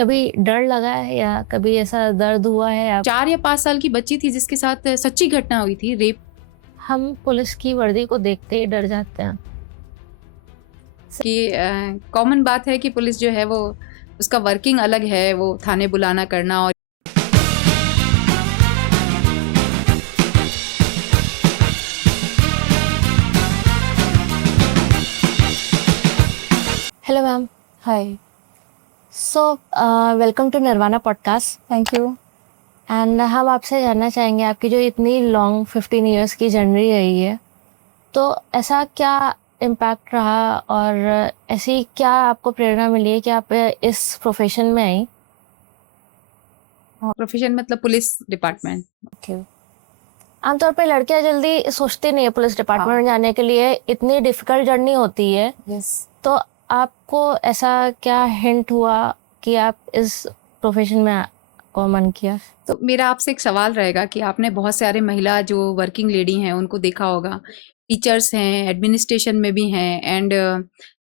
कभी डर लगा है या कभी ऐसा दर्द हुआ है? आप 4 या 5 साल की बच्ची थी जिसके साथ सच्ची घटना हुई थी, रेप। हम पुलिस की वर्दी को देखते ही डर जाते हैं। कि कॉमन बात है कि पुलिस जो है वो उसका वर्किंग अलग है, वो थाने बुलाना करना। और hello ma'am. Hi. So welcome to Nirvana podcast. Thank you. And हम आपसे जानना चाहेंगे आपकी जो इतनी लॉन्ग 15 इयर्स की जर्नी रही है, तो ऐसा क्या इम्पैक्ट रहा और ऐसी क्या आपको प्रेरणा मिली है कि आप इस प्रोफेशन में आई? प्रोफेशन मतलब पुलिस डिपार्टमेंट। ओके। आमतौर पे लड़कियां जल्दी सोचती नहीं है पुलिस डिपार्टमेंट जाने के लिए, इतनी डिफिकल्ट जर्नी होती है। यस। तो आपको ऐसा क्या हिंट हुआ कि आप इस प्रोफेशन में को मन किया? तो मेरा आपसे एक सवाल रहेगा कि आपने बहुत सारे महिला जो वर्किंग लेडी हैं उनको देखा होगा, टीचर्स हैं, एडमिनिस्ट्रेशन में भी हैं। एंड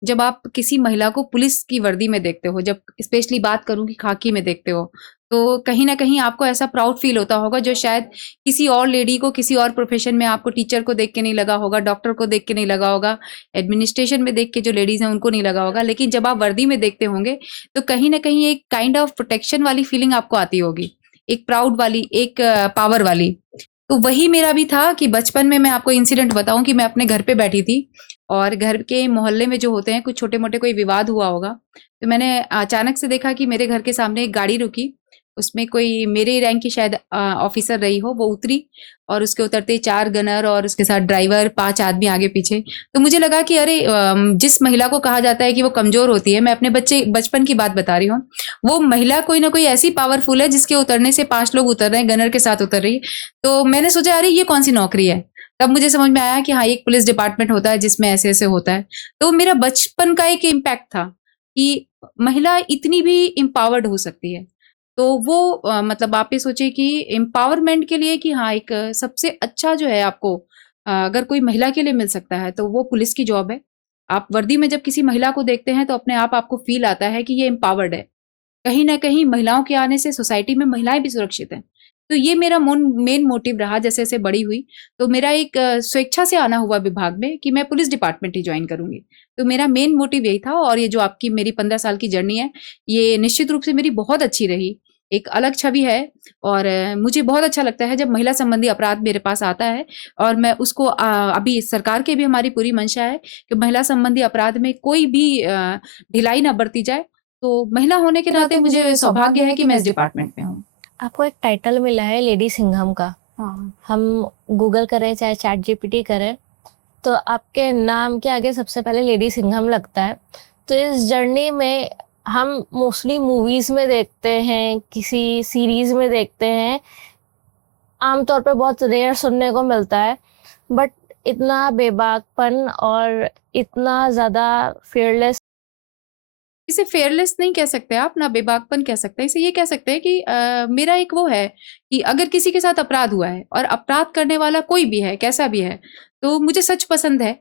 जब आप किसी महिला को पुलिस की वर्दी में देखते हो, जब स्पेशली बात करूं कि खाकी में देखते हो, तो कहीं ना कहीं आपको ऐसा प्राउड फील होता होगा जो शायद किसी और लेडी को किसी और प्रोफेशन में, आपको टीचर को देख के नहीं लगा होगा, डॉक्टर को देख के नहीं लगा होगा, एडमिनिस्ट्रेशन में देख के जो लेडीज हैं उनको नहीं लगा होगा। लेकिन जब आप वर्दी में देखते होंगे तो कहीं ना कहीं एक काइंड ऑफ प्रोटेक्शन वाली फीलिंग आपको आती होगी, एक प्राउड वाली, एक पावर वाली। तो वही मेरा भी था कि बचपन में मैं आपको इंसिडेंट बताऊं कि मैं अपने घर पे बैठी थी और घर के मोहल्ले में जो होते हैं कुछ छोटे मोटे कोई विवाद हुआ होगा, तो मैंने अचानक से देखा कि मेरे घर के सामने एक गाड़ी रुकी। उसमें कोई मेरे रैंक की शायद ऑफिसर रही हो, वो उतरी और उसके उतरते 4 गनर और उसके साथ ड्राइवर, 5 आदमी आगे पीछे। तो मुझे लगा कि अरे, जिस महिला को कहा जाता है कि वो कमजोर होती है, मैं अपने बचपन की बात बता रही हूँ, वो महिला कोई ना कोई ऐसी पावरफुल है जिसके उतरने से 5 लोग उतर रहे हैं, गनर के साथ उतर रही है। तो मैंने सोचा अरे ये कौन सी नौकरी है। तब मुझे समझ में आया कि हाँ, एक पुलिस डिपार्टमेंट होता है जिसमें ऐसे ऐसे होता है। तो मेरा बचपन का एक इम्पैक्ट था कि महिला इतनी भी एम्पावर्ड हो सकती है। तो वो मतलब आप ये सोचिए कि एम्पावरमेंट के लिए कि हाँ, एक सबसे अच्छा जो है आपको, अगर कोई महिला के लिए मिल सकता है तो वो पुलिस की जॉब है। आप वर्दी में जब किसी महिला को देखते हैं तो अपने आप आपको फील आता है कि ये एम्पावर्ड है। कहीं न कहीं महिलाओं के आने से सोसाइटी में महिलाएँ भी सुरक्षित हैं। तो ये मेरा मेन मोटिव रहा जैसे-जैसे बड़ी हुई। तो मेरा एक स्वेच्छा से आना हुआ विभाग में कि मैं पुलिस डिपार्टमेंट ही जॉइन करूँगी। तो मेरा मेन मोटिव यही था। और ये जो आपकी मेरी 15 साल की जर्नी है, ये निश्चित रूप से मेरी बहुत अच्छी रही। एक अलग छवि है और मुझे बहुत अच्छा लगता है जब महिला संबंधी अपराध मेरे पास आता है। और मैं उसको अभी सरकार की भी हमारी पूरी मंशा है कि महिला संबंधी अपराध में कोई भी ढिलाई ना बरती जाए। तो महिला होने के नाते मुझे सौभाग्य है कि मैं इस डिपार्टमेंट में हूँ। आपको एक टाइटल मिला है लेडी सिंघम का। हाँ। हम गूगल करें चाहे चैट जीपीटी करें, तो आपके नाम के आगे सबसे पहले लेडी सिंघम लगता है। तो इस जर्नी में हम मोस्टली मूवीज में देखते हैं, किसी सीरीज में देखते हैं, आमतौर पे बहुत रेयर सुनने को मिलता है। बट इतना बेबाकपन और इतना ज़्यादा फियरलेस। इसे फेयरलेस नहीं कह सकते आप, ना बेबाकपन कह सकते हैं। इसे ये कह सकते हैं कि मेरा एक वो है कि अगर किसी के साथ अपराध हुआ है और अपराध करने वाला कोई भी है, कैसा भी है, तो मुझे सच पसंद है।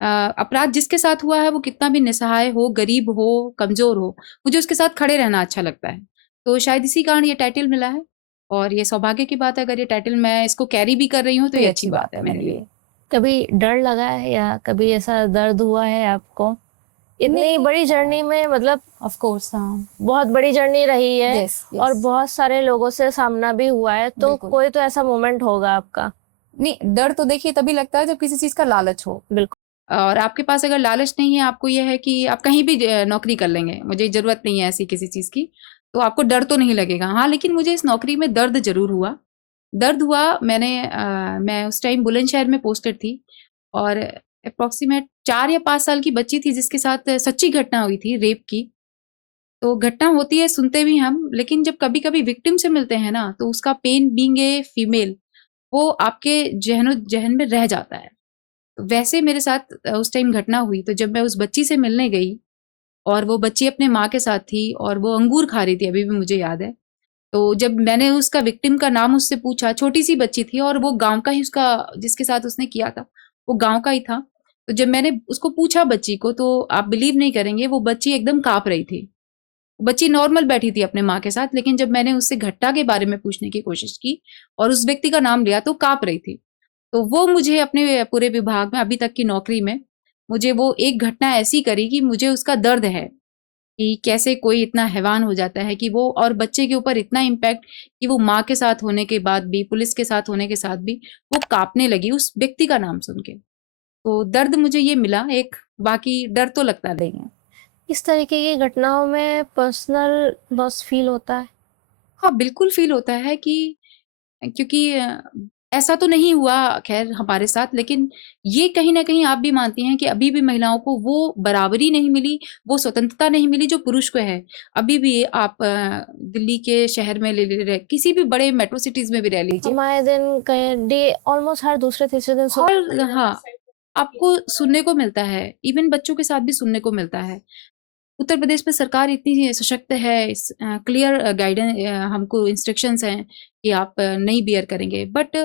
अ, अपराध जिसके साथ हुआ है वो कितना भी निसहाय हो, गरीब हो, कमज़ोर हो, मुझे उसके साथ खड़े रहना अच्छा लगता है। तो शायद इसी कारण ये टाइटल मिला है। और ये सौभाग्य की बात है, अगर ये टाइटल मैं इसको कैरी भी कर रही हूँ तो ये अच्छी बात है मेरे लिए। कभी डर लगा है या कभी ऐसा दर्द हुआ है आपको इतनी नहीं। बड़ी जर्नी में? मतलब ऑफ कोर्स। हाँ। बहुत बड़ी जर्नी रही है। Yes, yes. और बहुत सारे लोगों से सामना भी हुआ है, तो बिल्कुल। कोई तो ऐसा मोमेंट होगा आपका। नहीं, डर तो देखिए तभी लगता है जब किसी चीज का लालच हो। बिल्कुल। और आपके पास अगर लालच नहीं है, आपको ये है कि आप कहीं भी नौकरी कर लेंगे, मुझे ज़रूरत नहीं है ऐसी किसी चीज़ की, तो आपको डर तो नहीं लगेगा। हाँ, लेकिन मुझे इस नौकरी में दर्द ज़रूर हुआ। दर्द हुआ, मैं उस टाइम बुलंदशहर में पोस्टेड थी और अप्रॉक्सिमेट 4 या 5 साल की बच्ची थी जिसके साथ सच्ची घटना हुई थी रेप की। तो घटना होती है, सुनते भी हम, लेकिन जब कभी-कभी विक्टिम से मिलते हैं ना, तो उसका पेन बीइंग ए फीमेल, वो आपके ज़हन में रह जाता है। वैसे मेरे साथ उस टाइम घटना हुई। तो जब मैं उस बच्ची से मिलने गई और वो बच्ची अपने माँ के साथ थी और वो अंगूर खा रही थी, अभी भी मुझे याद है। तो जब मैंने उसका विक्टिम का नाम उससे पूछा, छोटी-सी बच्ची थी और वो गाँव का ही, उसका जिसके साथ उसने किया था, वो गाँव का ही था। तो जब मैंने उसको पूछा बच्ची को, तो आप बिलीव नहीं करेंगे, वो बच्ची एकदम काँप रही थी। बच्ची नॉर्मल बैठी थी अपने माँ के साथ, लेकिन जब मैंने उससे घटना के बारे में पूछने की कोशिश की और उस व्यक्ति का नाम लिया तो काँप रही थी। तो वो मुझे अपने पूरे विभाग में अभी तक की नौकरी में मुझे वो एक घटना ऐसी करी कि मुझे उसका दर्द है कि कैसे कोई इतना हैवान हो जाता है कि वो, और बच्चे के ऊपर इतना इम्पैक्ट कि वो माँ के साथ होने के बाद भी, पुलिस के साथ होने के साथ भी वो काँपने लगी उस व्यक्ति का नाम सुन के। तो दर्द मुझे ये मिला एक, बाकी डर तो लगता नहीं है। इस तरीके की घटनाओं में पर्सनल लॉस फील होता है? हाँ, बिल्कुल फ़ील होता है कि क्योंकि ऐसा तो नहीं हुआ ख़ैर हमारे साथ, लेकिन ये कहीं न कहीं आप भी मानती हैं कि अभी भी महिलाओं को वो बराबरी नहीं मिली, वो स्वतंत्रता नहीं मिली जो पुरुष को है। अभी भी आप दिल्ली के शहर में ले ले किसी भी बड़े मेट्रो सिटीज़ में भी रह लीजिए, हमारे दिन कहीं डे ऑलमोस्ट हर दूसरे तीसरे दिन और हाँ, आपको सुनने को मिलता है, इवन बच्चों के साथ भी सुनने को मिलता है। उत्तर प्रदेश में सरकार इतनी सशक्त है, क्लियर हमको इंस्ट्रक्शंस हैं कि आप नहीं बियर करेंगे, बट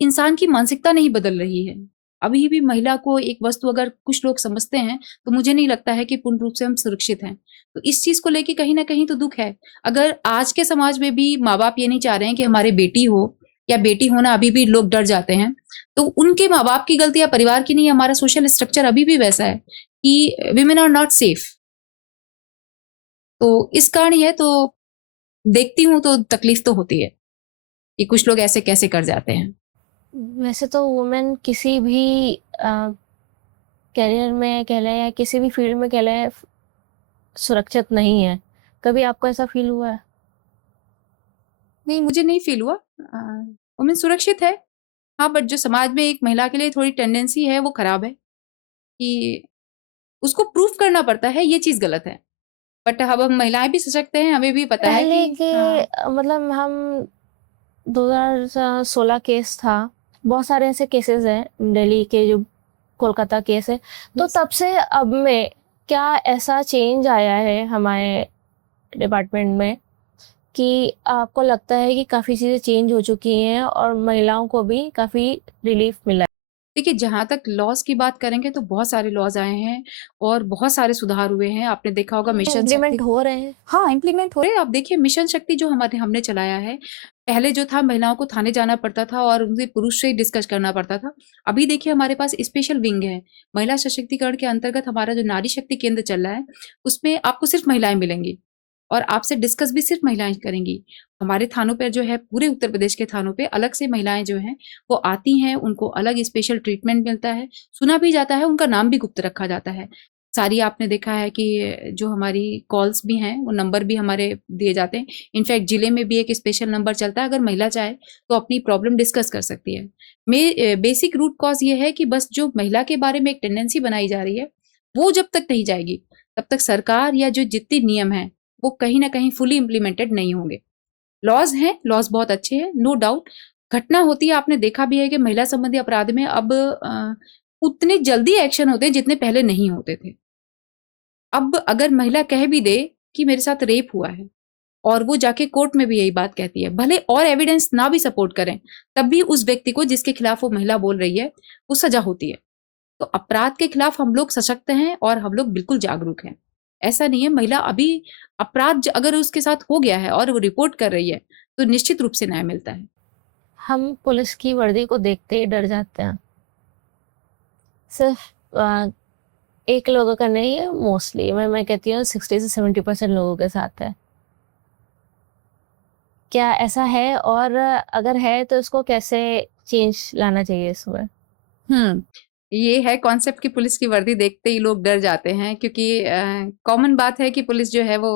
इंसान की मानसिकता नहीं बदल रही है। अभी भी महिला को एक वस्तु अगर कुछ लोग समझते हैं, तो मुझे नहीं लगता है कि पूर्ण रूप से हम सुरक्षित हैं। तो इस चीज़ को लेके कहीं न कहीं तो दुःख है। अगर आज के समाज में भी माँ-बाप ये नहीं चाह रहे हैं कि हमारी बेटी हो या बेटी होना, अभी भी लोग डर जाते हैं, तो उनके माँ-बाप की गलती या परिवार की नहीं है, हमारा सोशल स्ट्रक्चर अभी भी वैसा है कि वुमेन आर नॉट सेफ। तो इस कारण ये है, तो देखती हूँ तो तकलीफ तो होती है कि कुछ लोग ऐसे कैसे कर जाते हैं। वैसे तो वुमेन किसी भी करियर में कह लें या किसी भी फील्ड में कह लें सुरक्षित नहीं है। कभी आपको ऐसा फील हुआ है? नहीं, मुझे नहीं फ़ील हुआ। वुमेन सुरक्षित है। हाँ, बट जो समाज में एक महिला के लिए थोड़ी टेंडेंसी है वो खराब है कि उसको प्रूव करना पड़ता है, ये चीज़ गलत है। बट अब हम महिलाएँ भी सशक्त हैं, हमें भी पता है पहले कि के हाँ, मतलब हम 2016 केस था, बहुत सारे ऐसे केसेस हैं दिल्ली के जो कोलकाता केस है, तो यस। तब से अब में क्या ऐसा चेंज आया है हमारे डिपार्टमेंट में कि आपको लगता है कि काफ़ी चीज़ें चेंज हो चुकी हैं और महिलाओं को भी काफ़ी रिलीफ मिला है? देखिए, जहाँ तक लॉज़ की बात करेंगे तो बहुत सारे लॉज़ आए हैं और बहुत सारे सुधार हुए हैं। आपने देखा होगा मिशन इम्प्लीमेंट शक्ति। हो रहे हैं? हाँ, इम्प्लीमेंट हो अरे, आप देखिए मिशन शक्ति जो हमने चलाया है, पहले जो था महिलाओं को थाने जाना पड़ता था और उनसे पुरुष से ही डिस्कस करना पड़ता था। अभी देखिए हमारे पास स्पेशल विंग है। महिला सशक्तिकरण के अंतर्गत हमारा जो नारी शक्ति केंद्र चल रहा है, उसमें आपको सिर्फ़ महिलाएँ मिलेंगी और आपसे डिस्कस भी सिर्फ़ महिलाएँ करेंगी। हमारे थानों पे जो है, पूरे उत्तर प्रदेश के थानों पे अलग से महिलाएँ जो हैं, वो आती हैं, उनको अलग स्पेशल ट्रीटमेंट मिलता है। सुना भी जाता है, उनका नाम भी गुप्त रखा जाता है। सारी आपने देखा है कि जो हमारी कॉल्स भी हैं, वो नंबर भी हमारे दिए जाते हैं। इनफैक्ट जिले में भी एक स्पेशल नंबर चलता है, अगर महिला चाहे तो अपनी प्रॉब्लम डिस्कस कर सकती है। बेसिक रूट कॉज़ ये है कि बस जो महिला के बारे में एक टेंडेंसी बनाई जा रही है, वो जब तक नहीं जाएगी, तब तक सरकार या जो जितने नियम हैं, वो कहीं न कहीं फुली इम्प्लीमेंटेड नहीं होंगे। लॉज़ हैं, लॉज़ बहुत अच्छे हैं, नो डाउट। घटना होती है, आपने देखा भी है कि महिला संबंधी अपराध में अब उतने जल्दी एक्शन होते हैं जितने पहले नहीं होते थे। अब अगर महिला कह भी दे कि मेरे साथ रेप हुआ है और वो जाके कोर्ट में भी यही बात कहती है, भले और एविडेंस ना भी सपोर्ट करें, तब भी उस व्यक्ति को जिसके खिलाफ वो महिला बोल रही है, वो सजा होती है। तो अपराध के खिलाफ हम लोग सशक्त हैं और हम लोग बिल्कुल जागरूक हैं। ऐसा नहीं है, महिला अभी अपराध अगर उसके साथ हो गया है और वो रिपोर्ट कर रही है, तो निश्चित रूप से न्याय मिलता है। हम पुलिस की वर्दी को देखते ही डर जाते हैं। सिर्फ एक लोगों का नहीं है, मोस्टली मैं कहती हूँ 60 से 70% लोगों के साथ है। क्या ऐसा है और अगर है तो इसको कैसे चेंज लाना चाहिए इसमें? हुँ। ये है कॉन्सेप्ट कि पुलिस की वर्दी देखते ही लोग डर जाते हैं, क्योंकि कॉमन बात है कि पुलिस जो है वो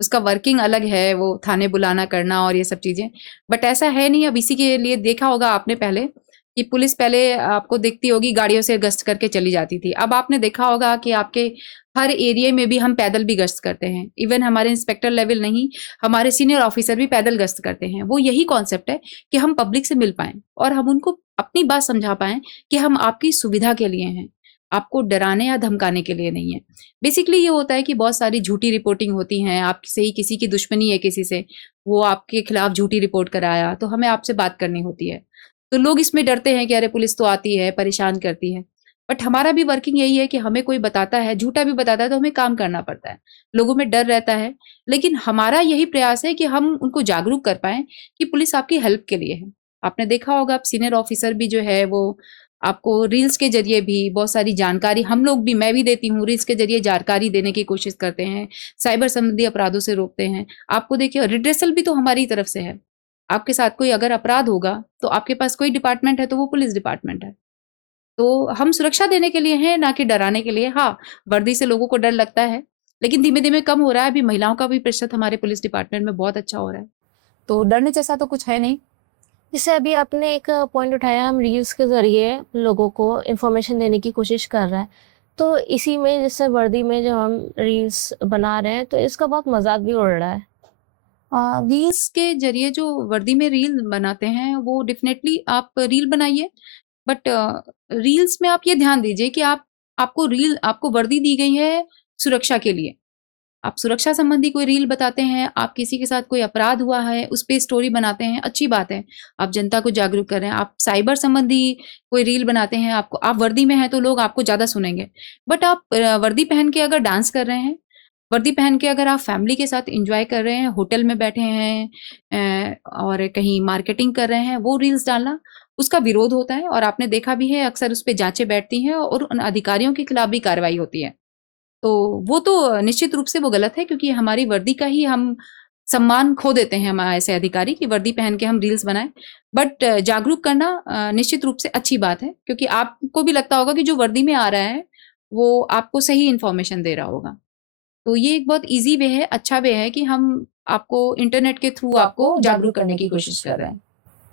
उसका वर्किंग अलग है, वो थाने बुलाना करना और ये सब चीज़ें। बट ऐसा है नहीं। अब इसी के लिए देखा होगा आपने पहले कि पुलिस पहले आपको दिखती होगी गाड़ियों से गश्त करके चली जाती थी। अब आपने देखा होगा कि आपके हर एरिया में भी हम पैदल भी गश्त करते हैं। इवन हमारे इंस्पेक्टर लेवल नहीं, हमारे सीनियर ऑफिसर भी पैदल गश्त करते हैं। वो यही कॉन्सेप्ट है कि हम पब्लिक से मिल पाएँ और हम उनको अपनी बात समझा पाएँ कि हम आपकी सुविधा के लिए हैं, आपको डराने या धमकाने के लिए नहीं है। बेसिकली ये होता है कि बहुत सारी झूठी रिपोर्टिंग होती हैं, आपसे ही किसी की दुश्मनी है किसी से, वो आपके खिलाफ झूठी रिपोर्ट कराया, तो हमें आपसे बात करनी होती है। तो लोग इसमें डरते हैं कि अरे पुलिस तो आती है, परेशान करती है। बट हमारा भी वर्किंग यही है कि हमें कोई बताता है, झूठा भी बताता है तो हमें काम करना पड़ता है। लोगों में डर रहता है, लेकिन हमारा यही प्रयास है कि हम उनको जागरूक कर पाएँ कि पुलिस आपकी हेल्प के लिए है। आपने देखा होगा, आप सीनियर ऑफिसर भी जो है वो आपको रील्स के ज़रिए भी बहुत सारी जानकारी, हम लोग भी, मैं भी देती हूँ, रील्स के ज़रिए जानकारी देने की कोशिश करते हैं, साइबर संबंधी अपराधों से रोकते हैं। आपको देखिए रिड्रेसल भी तो हमारी तरफ से है। आपके साथ कोई अगर अपराध होगा, तो आपके पास कोई डिपार्टमेंट है तो वो पुलिस डिपार्टमेंट है। तो हम सुरक्षा देने के लिए हैं, ना कि डराने के लिए। हाँ, वर्दी से लोगों को डर लगता है, लेकिन धीमे-धीमे कम हो रहा है। अभी महिलाओं का भी प्रतिशत हमारे पुलिस डिपार्टमेंट में बहुत अच्छा हो रहा है। तो डरने जैसा तो कुछ है नहीं। जैसे अभी आपने एक पॉइंट उठाया, हम रील्स के ज़रिए लोगों को इन्फॉर्मेशन देने की कोशिश कर रहा है। तो इसी में जैसे वर्दी में जब हम रील्स बना रहे हैं तो इसका बहुत मज़ाक भी उड़ रहा है। रील्स के ज़रिए जो वर्दी में रील बनाते हैं, वो डेफ़िनेटली आप रील बनाइए, बट रील्स में आप ये ध्यान दीजिए कि आपको वर्दी दी गई है सुरक्षा के लिए। आप सुरक्षा संबंधी कोई रील बताते हैं, आप किसी के साथ कोई अपराध हुआ है, उस पे स्टोरी बनाते हैं, अच्छी बात है। आप जनता को जागरूक कर रहे हैं। आप साइबर संबंधी कोई रील बनाते हैं, आप वर्दी में हैं तो लोग आपको ज़्यादा सुनेंगे। बट आप वर्दी पहन के अगर डांस कर रहे हैं, वर्दी पहन के अगर आप फैमिली के साथ एन्जॉय कर रहे हैं, होटल में बैठे हैं और कहीं मार्केटिंग कर रहे हैं, वो रील्स डालना, उसका विरोध होता है और आपने देखा भी है अक्सर उस पे जाँचें बैठती हैं और उन अधिकारियों के खिलाफ भी कार्रवाई होती है। तो वो तो निश्चित रूप से वो गलत है, क्योंकि हमारी वर्दी का ही हम सम्मान खो देते हैं, हम ऐसे अधिकारी की वर्दी पहन के हम रील्स बनाएँ। बट जागरूक करना निश्चित रूप से अच्छी बात है, क्योंकि आपको भी लगता होगा कि जो वर्दी में आ रहा है, वो आपको सही इन्फॉर्मेशन दे रहा होगा। तो ये एक बहुत ईज़ी वे है, अच्छा वे है कि हम आपको इंटरनेट के थ्रू तो आपको जागरूक करने की कोशिश कर रहे हैं।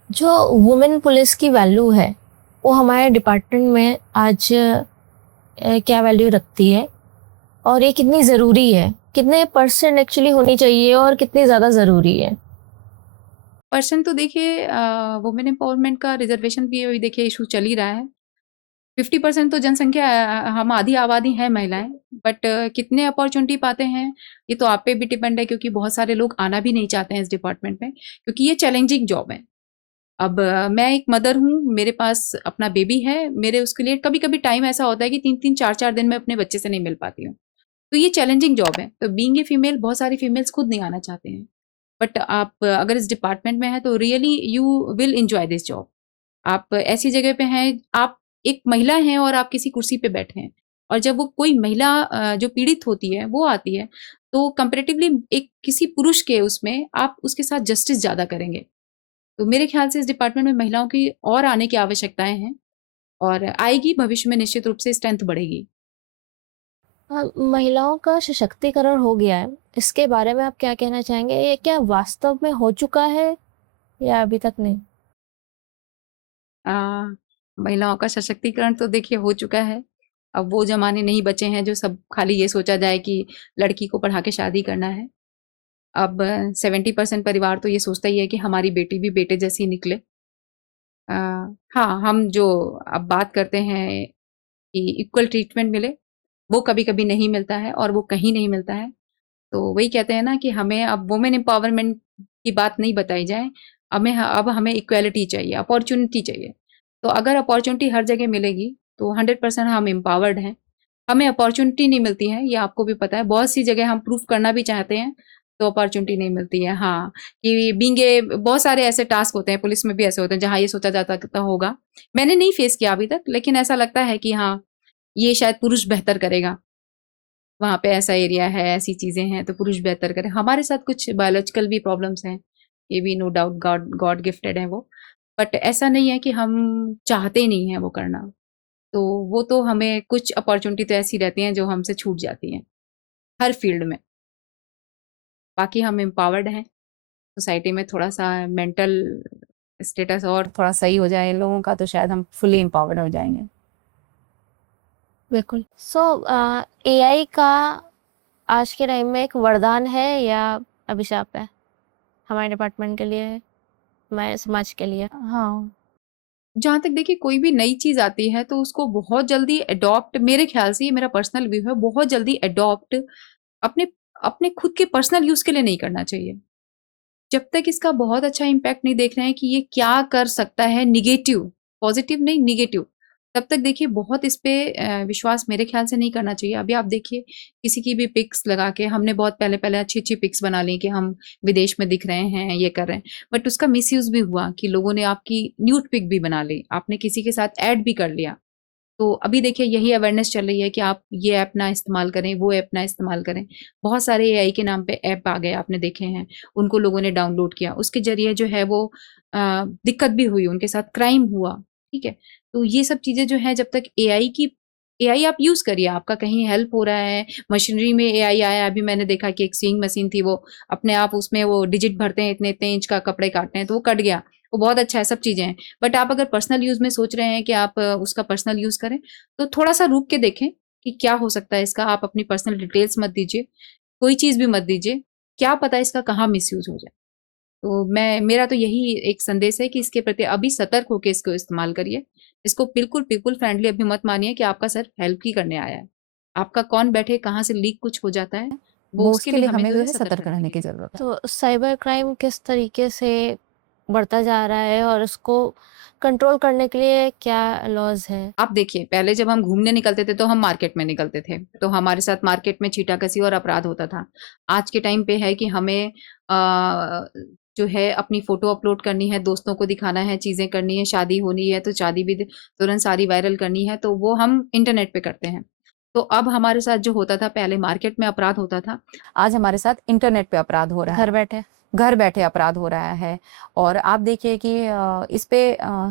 जो वुमेन पुलिस की वैल्यू है, वो हमारे डिपार्टमेंट में आज क्या वैल्यू रखती है? और ये कितनी ज़रूरी है? कितने परसेंट एक्चुअली होनी चाहिए और कितनी ज़्यादा ज़रूरी है? पर्सन तो देखिए वुमेन एम्पावरमेंट का रिज़र्वेशन भी अभी देखिए इश्यू चल ही रहा है। 50% तो जनसंख्या हम आधी आबादी है महिलाएँ, बट कितने अपॉर्च्युनिटी पाते हैं, ये तो आप पे भी डिपेंड है, क्योंकि बहुत सारे लोग आना भी नहीं चाहते हैं इस डिपार्टमेंट में, क्योंकि ये चैलेंजिंग जॉब है। अब मैं एक मदर हूँ, मेरे पास अपना बेबी है, मेरे उसके लिए कभी-कभी टाइम ऐसा होता है कि 3-3 4-4 दिन मैं अपने बच्चे से नहीं मिल पाती हूँ। तो ये चैलेंजिंग जॉब है। तो बीइंग ए फीमेल बहुत सारी फीमेल्स खुद नहीं आना चाहते हैं। बट आप अगर इस डिपार्टमेंट में हैं तो really you will enjoy this job. आप ऐसी जगह पे हैं, आप एक महिला हैं और आप किसी कुर्सी पे बैठे हैं, और जब वो कोई महिला जो पीड़ित होती है, वो आती है, तो कंपैरेटिवली एक किसी पुरुष के उसमें आप उसके साथ जस्टिस ज़्यादा करेंगे। तो मेरे ख्याल से इस डिपार्टमेंट में महिलाओं की और आने की आवश्यकताएँ हैं, और आएगी, भविष्य में निश्चित रूप से स्ट्रेंथ बढ़ेगी। महिलाओं का सशक्तिकरण हो गया है, इसके बारे में आप क्या कहना चाहेंगे? ये क्या वास्तव में हो चुका है या अभी तक नहीं? अ, महिलाओं का सशक्तिकरण तो देखिए हो चुका है। अब वो ज़माने नहीं बचे हैं जो सब खाली ये सोचा जाए कि लड़की को पढ़ा के शादी करना है। अब 70% परिवार तो ये सोचता ही है कि हमारी बेटी भी बेटे जैसी निकले। अ, हाँ, हम जो अब बात करते हैं कि इक्वल ट्रीटमेंट मिले, वो कभी-कभी नहीं मिलता है और वो कहीं नहीं मिलता है। तो वही कहते हैं ना कि हमें अब वुमेन एम्पावरमेंट की बात नहीं बताई जाए, अब हमें इक्वालिटी चाहिए, अपॉर्च्युनिटी चाहिए। तो अगर अपॉर्च्युनिटी हर जगह मिलेगी, तो 100% हम एम्पावर्ड हैं। हमें अपॉर्च्युनिटी नहीं मिलती है, ये आपको भी पता है। बहुत सी जगह हम प्रूफ करना भी चाहते हैं, तो अपॉर्च्युनिटी नहीं मिलती है। हाँ, कि बीइंग ए बहुत सारे ऐसे टास्क होते हैं, पुलिस में भी ऐसे होते हैं, जहाँ ये सोचा जाता होगा। मैंने नहीं फेस किया अभी तक, लेकिन ऐसा लगता है कि हाँ, ये शायद पुरुष बेहतर करेगा। वहाँ पे ऐसा एरिया है, ऐसी चीज़ें हैं, तो पुरुष बेहतर करें। हमारे साथ कुछ बायोलॉजिकल भी प्रॉब्लम्स हैं, ये भी no doubt God God gifted है वो। बट ऐसा नहीं है कि हम चाहते ही नहीं हैं वो करना। तो वो तो हमें कुछ अपॉर्च्युनिटी तो ऐसी रहती हैं जो हमसे छूट जाती हैं, हर फील्ड में। बाकी हम एम्पावर्ड हैं, सोसाइटी में थोड़ा-सा मेंटल स्टेटस और थोड़ा सही हो जाए इन लोगों का तो शायद हम फुली एम्पावर्ड हो जाएंगे। बिल्कुल। एआई का आज के टाइम में एक वरदान है या अभिशाप है? हमारे डिपार्टमेंट के लिए, हमारे समाज के लिए? हाँ। जहाँ तक देखिए कोई भी नई चीज़ आती है तो उसको बहुत जल्दी एडॉप्ट, मेरे ख्याल से ये मेरा पर्सनल व्यू है, बहुत जल्दी एडॉप्ट अपने अपने खुद के पर्सनल यूज़ के लिए नहीं करना चाहिए। जब तक इसका बहुत अच्छा इम्पैक्ट नहीं देख रहे हैं कि ये क्या कर सकता है नेगेटिव, पॉजिटिव नहीं नेगेटिव, तब तक देखिए बहुत इस पे विश्वास मेरे ख्याल से नहीं करना चाहिए। अभी आप देखिए किसी की भी पिक्स लगा के हमने बहुत पहले-पहले अच्छी-अच्छी पिक्स बना ली कि हम विदेश में दिख रहे हैं, ये कर रहे हैं। बट उसका मिसयूज़ भी हुआ कि लोगों ने आपकी न्यूड पिक भी बना ली, आपने किसी के साथ ऐड भी कर लिया। तो अभी देखिए यही अवेयरनेस चल रही है कि आप ये ऐप ना इस्तेमाल करें, वो ऐप ना इस्तेमाल करें। बहुत सारे एआई के नाम पे ऐप आ गए, आपने देखे हैं, उनको लोगों ने डाउनलोड किया। उसके ज़रिए जो है वो दिक्कत भी हुई, उनके साथ क्राइम हुआ, ठीक है? तो ये सब चीज़ें जो हैं जब तक एआई आप यूज़ करिए, आपका कहीं हेल्प हो रहा है, मशीनरी में एआई आया, अभी मैंने देखा कि एक सीइंग मशीन थी, वो अपने आप उसमें वो डिजिट भरते हैं, इतने-इतने इंच का कपड़े काटते हैं, तो वो कट गया, वो बहुत अच्छा है, सब चीज़ें हैं। बट आप अगर पर्सनल यूज़ में सोच रहे हैं कि आप उसका पर्सनल यूज़ करें, तो थोड़ा-सा रुक के देखें कि क्या हो सकता है इसका। आप अपनी पर्सनल डिटेल्स मत दीजिए, कोई चीज़ भी मत दीजिए, क्या पता इसका कहाँ मिसयूज़ हो जाए। तो मेरा तो यही एक संदेश है कि इसके प्रति अभी सतर्क होके इसको इस्तेमाल करिए। इसको बिल्कुल पीपल फ्रेंडली अभी मत मानिए कि आपका सिर्फ हेल्प ही करने आया है। आपका कौन बैठे कहाँ से लीक कुछ हो जाता है, वो वो उसके उसके लिए लिए हमें हमें जो जो है है सतर्क सतर्क रहने रहने की की ज़रूरत ज़रूरत है। तो साइबर क्राइम किस तरीके से बढ़ता जा रहा है और उसको कंट्रोल करने के लिए क्या लॉज है? आप देखिए, पहले जब हम घूमने निकलते थे, तो हम मार्केट में निकलते थे, तो हमारे साथ मार्केट में छींटाकसी और अपराध होता था। आज के टाइम पे है कि हमें जो है अपनी फ़ोटो अपलोड करनी है, दोस्तों को दिखाना है, चीज़ें करनी है, शादी होनी है, तो शादी भी तुरंत सारी वायरल करनी है, तो वो हम इंटरनेट पे करते हैं। तो अब हमारे साथ जो होता था, पहले मार्केट में अपराध होता था, आज हमारे साथ इंटरनेट पे अपराध हो रहा घर है। बैठे? घर बैठे अपराध हो रहा है और आप देखिए कि इस पे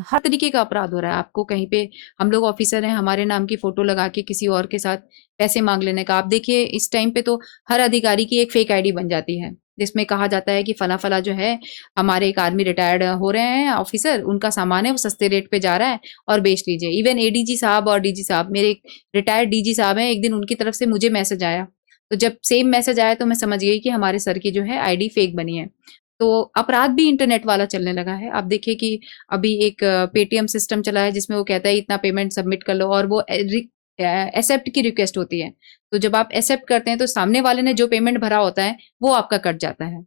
हर तरीके का अपराध हो रहा है। आपको कहीं पे हम लोग ऑफिसर हैं, हमारे नाम की फ़ोटो लगा के किसी और के साथ पैसे माँग लेने का। आप देखिए इस टाइम पे तो हर अधिकारी की एक फ़ेक आईडी बन जाती है, जिसमें कहा जाता है कि फला-फला जो है हमारे एक आर्मी रिटायर्ड हो रहे हैं ऑफिसर, उनका सामान है वो सस्ते रेट पे जा रहा है और बेच लीजिए। इवन एडीजी साहब और डीजी साहब, मेरे एक रिटायर्ड डीजी साहब हैं, एक दिन उनकी तरफ से मुझे मैसेज आया। तो जब सेम मैसेज आया तो मैं समझ गई कि हमारे सर की जो है आईडी फ़ेक बनी है। तो अपराध भी इंटरनेट वाला चलने लगा है। आप देखिए कि अभी एक पेटीएम सिस्टम चला है जिसमें वो कहता है इतना पेमेंट सबमिट कर लो और वो एक्सेप्ट की रिक्वेस्ट होती है। तो जब आप एक्सेप्ट करते हैं तो सामने वाले ने जो पेमेंट भरा होता है वो आपका कट जाता है।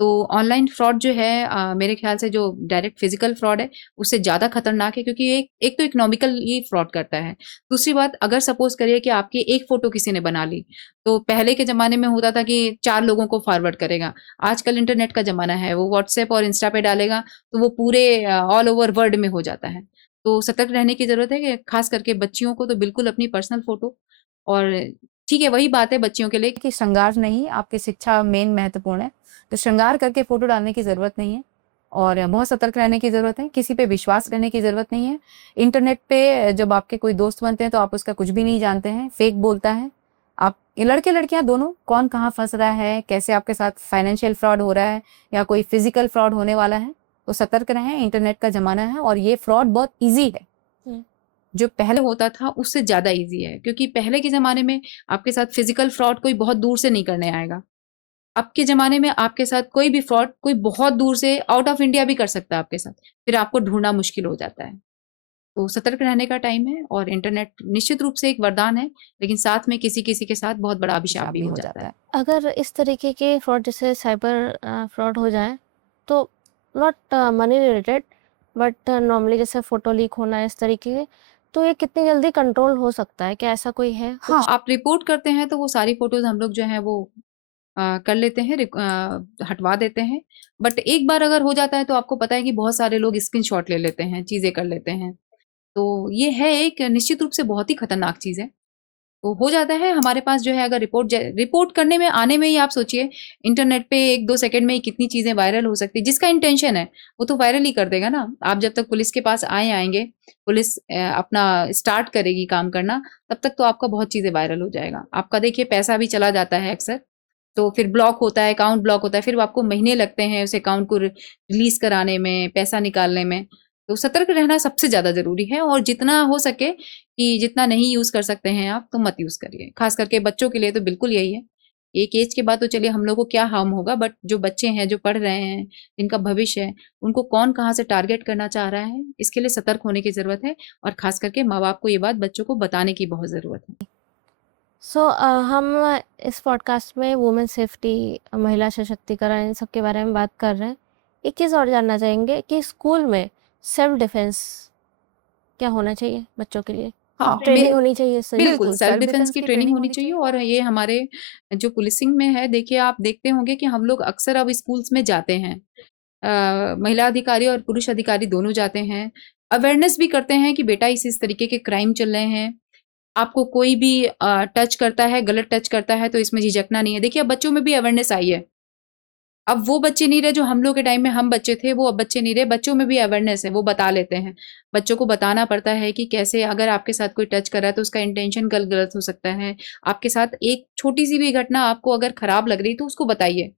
तो ऑनलाइन फ्रॉड जो है मेरे ख्याल से जो डायरेक्ट फिजिकल फ्रॉड है उससे ज़्यादा खतरनाक है, क्योंकि एक एक तो इकोनॉमिकली फ्रॉड करता है। दूसरी बात, अगर सपोज करिए कि आपकी एक फ़ोटो किसी ने बना ली, तो पहले के ज़माने में होता था कि 4 लोगों को फॉरवर्ड करेगा। आजकल इंटरनेट का ज़माना है, वो व्हाट्सएप और इंस्टा पे डालेगा तो वो पूरे ऑल ओवर वर्ल्ड में हो जाता है। तो सतर्क रहने की ज़रूरत है कि खास करके बच्चियों को तो बिल्कुल अपनी पर्सनल फ़ोटो और ठीक है, वही बात है बच्चियों के लिए कि श्रृंगार नहीं, आपकी शिक्षा मेन महत्वपूर्ण है। तो श्रृंगार करके फ़ोटो डालने की ज़रूरत नहीं है और बहुत सतर्क रहने की ज़रूरत है, किसी पे विश्वास करने की ज़रूरत नहीं है। इंटरनेट पे जब आपके कोई दोस्त बनते हैं तो आप उसका कुछ भी नहीं जानते हैं, फ़ेक बोलता है। आप ये लड़के-लड़कियाँ दोनों कौन कहाँ फँस रहा है, कैसे आपके साथ फाइनेंशियल फ्रॉड हो रहा है या कोई फ़िज़िकल फ्रॉड होने वाला है, तो सतर्क रहें, इंटरनेट का ज़माना है और ये फ्रॉड बहुत ईज़ी है। हुँ। जो पहले होता था उससे ज़्यादा ईज़ी है, क्योंकि पहले के ज़माने में आपके साथ फिज़िकल फ्रॉड कोई बहुत दूर से नहीं करने आएगा। अब के ज़माने में आपके साथ कोई भी फ्रॉड कोई बहुत दूर से आउट ऑफ इंडिया भी कर सकता है आपके साथ, फिर आपको ढूँढना मुश्किल हो जाता है। तो सतर्क रहने का टाइम है और इंटरनेट निश्चित रूप से एक वरदान है, लेकिन साथ में किसी-किसी के साथ बहुत बड़ा अभिशाप हिसाब भी भी हो हो जाता जाता है। है। अगर इस तरीके के फ्रॉड जैसे साइबर फ्रॉड हो जाए तो not money related but normally जैसे फ़ोटो लीक होना इस तरीके के, तो ये कितनी जल्दी कंट्रोल हो सकता है? क्या ऐसा कोई है हाँ, कुछ? आप रिपोर्ट करते हैं तो वो सारी फ़ोटोज़ हम लोग जो हैं वो कर लेते हैं, हटवा देते हैं। बट एक बार अगर हो जाता है तो आपको पता है कि बहुत सारे लोग स्क्रीनशॉट ले लेते हैं, चीज़ें कर लेते हैं। तो ये है एक निश्चित रूप से बहुत ही खतरनाक चीज़ है। तो हो जाता है हमारे पास जो है, अगर रिपोर्ट करने में आने में ही आप सोचिए इंटरनेट पे 1-2 सेकंड में ही कितनी चीज़ें वायरल हो सकती है। जिसका इंटेंशन है वो तो वायरल ही कर देगा ना। आप जब तक पुलिस के पास आएँगे, पुलिस अपना स्टार्ट करेगी काम करना, तब तक तो आपका बहुत चीज़ें वायरल हो जाएगा। आपका देखिए पैसा भी चला जाता है अक्सर, तो फिर ब्लॉक होता है, अकाउंट ब्लॉक होता है, फिर आपको महीने लगते हैं उस अकाउंट को रिलीज़ कराने में, पैसा निकालने में। तो सतर्क रहना सबसे ज़्यादा ज़रूरी है और जितना हो सके कि जितना नहीं यूज़ कर सकते हैं आप, तो मत यूज़ करिए। ख़ास करके बच्चों के लिए तो बिल्कुल यही है। एक ऐज के बाद तो चलिए हम लोग को क्या हार्म होगा, बट जो बच्चे हैं, जो पढ़ रहे हैं, जिनका भविष्य है, उनको कौन कहाँ से टारगेट करना चाह रहा है, इसके लिए सतर्क होने की ज़रूरत है और ख़ास करके माँ-बाप को ये बात बच्चों को बताने की बहुत ज़रूरत है। सो हम इस पॉडकास्ट में वुमेन सेफ्टी, महिला सशक्तिकरण इन सब के बारे में बात कर रहे हैं। एक चीज़ और जानना चाहेंगे कि स्कूल में सेल्फ डिफेंस क्या होना चाहिए बच्चों के लिए? हाँ, ट्रेनिंग होनी चाहिए सही? बिल्कुल, बिल्कुल, सेल्फ self डिफेंस defense की की ट्रेनिंग training होनी होनी चाहिए। चाहिए। और ये हमारे जो पुलिसिंग में है, देखिए आप देखते होंगे कि हम लोग अक्सर अब स्कूल्स में जाते हैं। महिला अधिकारी और पुरुष अधिकारी दोनों जाते हैं। अवेयरनेस भी करते हैं कि बेटा इस तरीके के क्राइम चल रहे हैं। आपको कोई भी टच करता है, गलत टच करता है तो इसमें झिझकना नहीं है। देखिए अब बच्चों में भी अवेयरनेस आई है। अब वो बच्चे नहीं रहे जो हम लोग के टाइम में हम बच्चे थे, वो अब बच्चे नहीं रहे। बच्चों में भी अवेयरनेस है, वो बता लेते हैं। बच्चों को बताना पड़ता है कि कैसे अगर आपके साथ कोई टच कर रहा है तो उसका इंटेंशन गलत हो सकता है। आपके साथ एक छोटी सी भी घटना आपको अगर खराब लग रही तो उसको बताइए।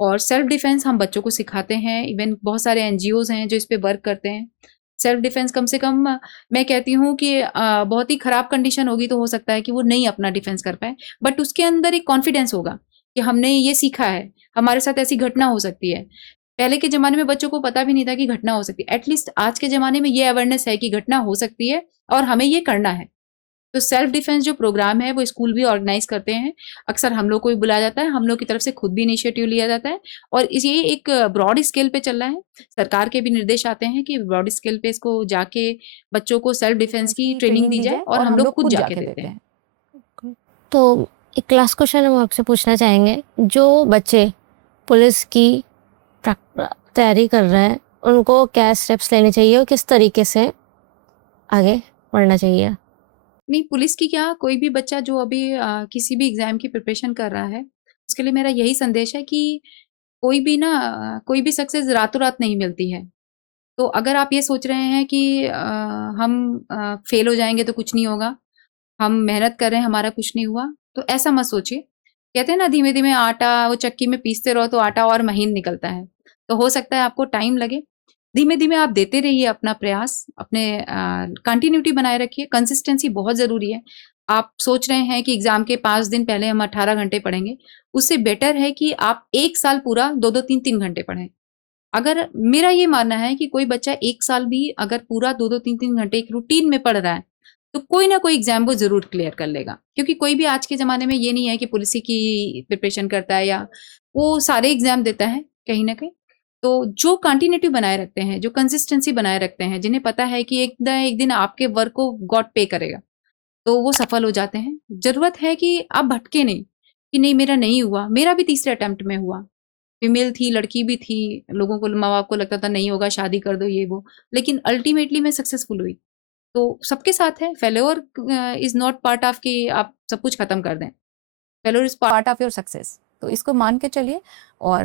और सेल्फ डिफेंस हम बच्चों को सिखाते हैं। इवन बहुत सारे एनजीओज हैं जो इस पे वर्क करते हैं। सेल्फ डिफेंस कम से कम मैं कहती हूँ कि बहुत ही खराब कंडीशन होगी तो हो सकता है कि वो नहीं अपना डिफेंस कर पाए, बट उसके अंदर एक कॉन्फिडेंस होगा कि हमने ये सीखा है, हमारे साथ ऐसी घटना हो सकती है। पहले के ज़माने में बच्चों को पता भी नहीं था कि घटना हो सकती है। एटलीस्ट आज के ज़माने में ये अवेयरनेस है कि घटना हो सकती है और हमें ये करना है। तो सेल्फ डिफेंस जो प्रोग्राम है वो स्कूल भी ऑर्गेनाइज करते हैं। अक्सर हम लोग को भी बुलाया जाता है, हम लोग की तरफ से खुद भी इनिशिएटिव लिया जाता है। और ये एक ब्रॉड स्केल पे चल रहा है। सरकार के भी निर्देश आते हैं कि ब्रॉड स्केल पे इसको जाके बच्चों को सेल्फ डिफेंस की ट्रेनिंग दी जाए और हम लोग खुद जाके देते हैं। तो एक लास्ट क्वेश्चन हम आपसे पूछना चाहेंगे, जो बच्चे पुलिस की तैयारी कर रहे हैं उनको क्या स्टेप्स लेने चाहिए और किस तरीके से आगे बढ़ना चाहिए? नहीं, पुलिस की क्या, कोई भी बच्चा जो अभी किसी भी एग्जाम की प्रिपरेशन कर रहा है, उसके लिए मेरा यही संदेश है कि कोई भी सक्सेस रातों रात नहीं मिलती है। तो अगर आप ये सोच रहे हैं कि हम फेल हो जाएंगे तो कुछ नहीं होगा, हम मेहनत कर रहे हैं हमारा कुछ नहीं हुआ, तो ऐसा मत सोचिए। कहते हैं ना, धीमे धीमे आटा वो चक्की में पीसते रहो तो आटा और महीन निकलता है। तो हो सकता है आपको टाइम लगे, धीमे धीमे आप देते रहिए अपना प्रयास, अपने कंटिन्यूटी बनाए रखिए। कंसिस्टेंसी बहुत ज़रूरी है। आप सोच रहे हैं कि एग्जाम के 5 दिन पहले हम 18 घंटे पढ़ेंगे, उससे बेटर है कि आप 1 साल पूरा 2-2 3-3 घंटे पढ़ें। अगर मेरा ये मानना है कि कोई बच्चा 1 साल भी अगर पूरा 2-2 3-3 घंटे एक रूटीन में पढ़ रहा है तो कोई ना कोई एग्जाम वो जरूर क्लियर कर लेगा। क्योंकि कोई भी आज के ज़माने में ये नहीं है कि पुलिस की प्रिपरेशन करता है या वो सारे एग्जाम देता है कहीं ना कहीं। तो जो कंटिन्यूटी बनाए रखते हैं, जो कंसिस्टेंसी बनाए रखते हैं, जिन्हें पता है कि एक दिन आपके वर्क को गॉड पे करेगा, तो वो सफल हो जाते हैं। ज़रूरत है कि आप भटके नहीं कि नहीं मेरा नहीं हुआ, मेरा भी तीसरे अटेम्प्ट में हुआ। फीमेल थी, लड़की भी थी, लोगों को माँ बाप को लगता था नहीं होगा, शादी कर दो ये वो, लेकिन अल्टीमेटली मैं सक्सेसफुल हुई। तो सबके साथ है। Failure is not part of कि आप सब कुछ खत्म कर दें। Failure is part of your success, तो इसको मान के चलिए। और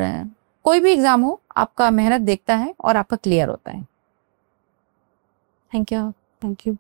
कोई भी एग्जाम हो, आपका मेहनत देखता है और आपका क्लियर होता है। Thank you. Thank you.